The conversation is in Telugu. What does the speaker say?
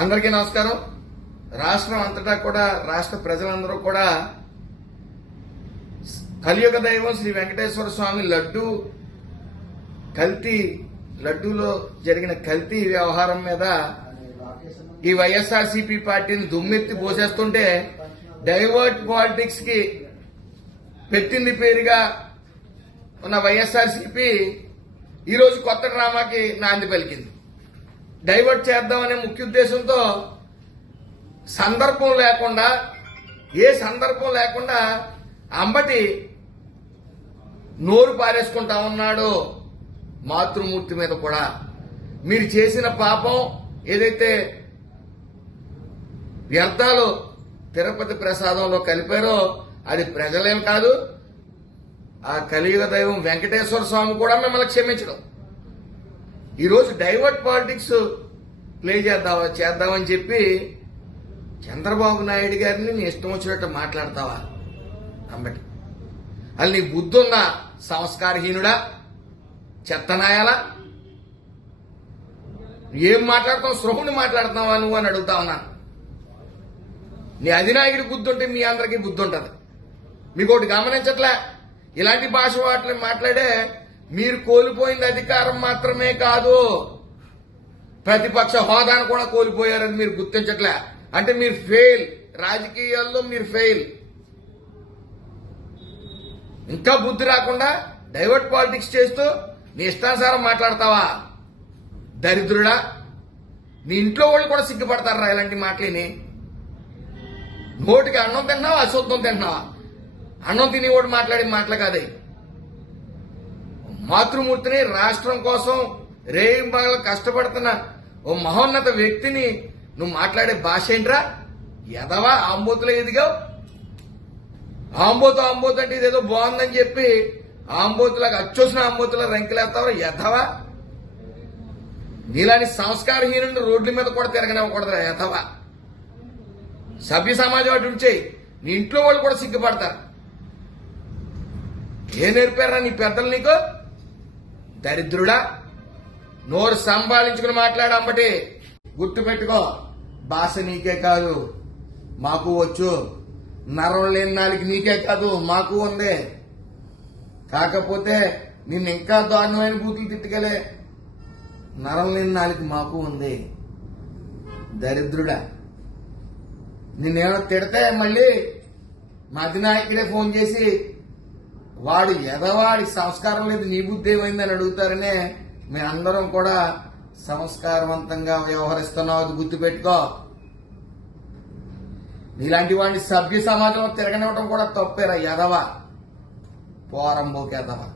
అందరికీ నమస్కారం. రాష్ట్రం అంతటా కూడా రాష్ట్ర ప్రజలందరూ కూడా కలియుగ దైవం శ్రీ వెంకటేశ్వర స్వామి లడ్డూలో జరిగిన కల్తీ వ్యవహారం మీద ఈ వైఎస్ఆర్సీపీ పార్టీని దుమ్మెత్తి పోసేస్తుంటే డైవర్ట్ పాలిటిక్స్ కి పెట్టింది పేరుగా ఉన్న వైఎస్ఆర్సీపీ ఈరోజు కొత్త డ్రామాకి నాంది పలికింది. డైవర్ట్ చేద్దామనే ముఖ్య ఉద్దేశంతో ఏ సందర్భం లేకుండా అంబటి నోరు పారేసుకుంటా ఉన్నాడు మాతృమూర్తి మీద కూడా. మీరు చేసిన పాపం ఏదైతే వ్యర్థాలు తిరుపతి ప్రసాదంలో కలిపారో అది ప్రజలేం కాదు, ఆ కలియుగ దైవం వెంకటేశ్వర స్వామి కూడా మిమ్మల్ని క్షమించడం. ఈరోజు డైవర్ట్ పాలిటిక్స్ ప్లే చేద్దామని చెప్పి చంద్రబాబు నాయుడు గారిని నీ ఇష్టం వచ్చినట్టు మాట్లాడతావా అంబటి? అది నీ బుద్ధున్న సంస్కారహీనుడా, చెత్తనాయాలా? ఏం మాట్లాడతావు? సృహుని మాట్లాడుతున్నావా నువ్వు అని అడుగుతా ఉన్నాను. నీ అధినాయకుడి బుద్ధి ఉంటే మీ అందరికీ బుద్ధి ఉంటుంది. మీకు ఒకటి గమనించట్లే, ఇలాంటి భాష మాట్లాడే మీరు కోల్పోయింది అధికారం మాత్రమే కాదు, ప్రతిపక్ష హోదాను కూడా కోల్పోయారని మీరు గుర్తించట్లే. అంటే మీరు ఫెయిల్, రాజకీయాల్లో మీరు ఫెయిల్. ఇంకా బుద్ధి రాకుండా డైవర్ట్ పాలిటిక్స్ చేస్తూ నీ ఇష్టానుసారం మాట్లాడతావా? దరిద్రుడా, నీ ఇంట్లో వాళ్ళు కూడా సిగ్గుపడతారా ఇలాంటి మాటలని? నోటికి అన్నం తిన్నావా, అశుద్ధం తిన్నావా? అన్నం తినేవాడు మాట్లాడే మాటలు కాదే. మాతృమూర్తిని రాష్ట్రం కోసం రేయింబాగా కష్టపడుతున్న ఓ మహోన్నత వ్యక్తిని నువ్వు మాట్లాడే భాష ఏంట్రా? ఎదవా ఆంబోతులో ఎదిగావు. ఆంబోతు అంటే ఇదేదో బాగుందని చెప్పి ఆంబోతులాగా అచ్చోసిన ఆంబోతులా రంకిలేస్తావు. ఎదవా, నీలాని సంస్కారహీనుని రోడ్ల మీద కూడా తిరగనివ్వకూడదురా ఎదవా. సభ్య సమాజం అటు ఉంచేయి, నీ ఇంట్లో వాళ్ళు కూడా సిగ్గుపడతారు. ఏ నేర్పారా నీ పెద్దలు నీకు? దరిద్రుడా, నోరు సంభాళించుకుని మాట్లాడంబటి. గుర్తు పెట్టుకో, భాష నీకే కాదు మాకు వచ్చు, నరం లేని నాలుగు నీకే కాదు మాకు ఉంది. కాకపోతే నిన్ను ఇంకా దారుణమైన బూతులు తిట్టుకెళ్ళే నరం లేని నాలుగు మాకు ఉంది. దరిద్రుడా, నిన్నేమో తిడితే మళ్ళీ మా అధినాయకుడే ఫోన్ చేసి వాడు ఎదవాడికి సంస్కారం లేదు, నీ బుద్ధి ఏమైందని అడుగుతారనే మేమందరం కూడా సంస్కారవంతంగా వ్యవహరిస్తున్నావు. అది గుర్తుపెట్టుకో. నీలాంటి వాడిని సభ్య సమాజంలో తిరగనివ్వడం కూడా తప్పేరా ఎదవా, పోరంబోకి ఎదవా.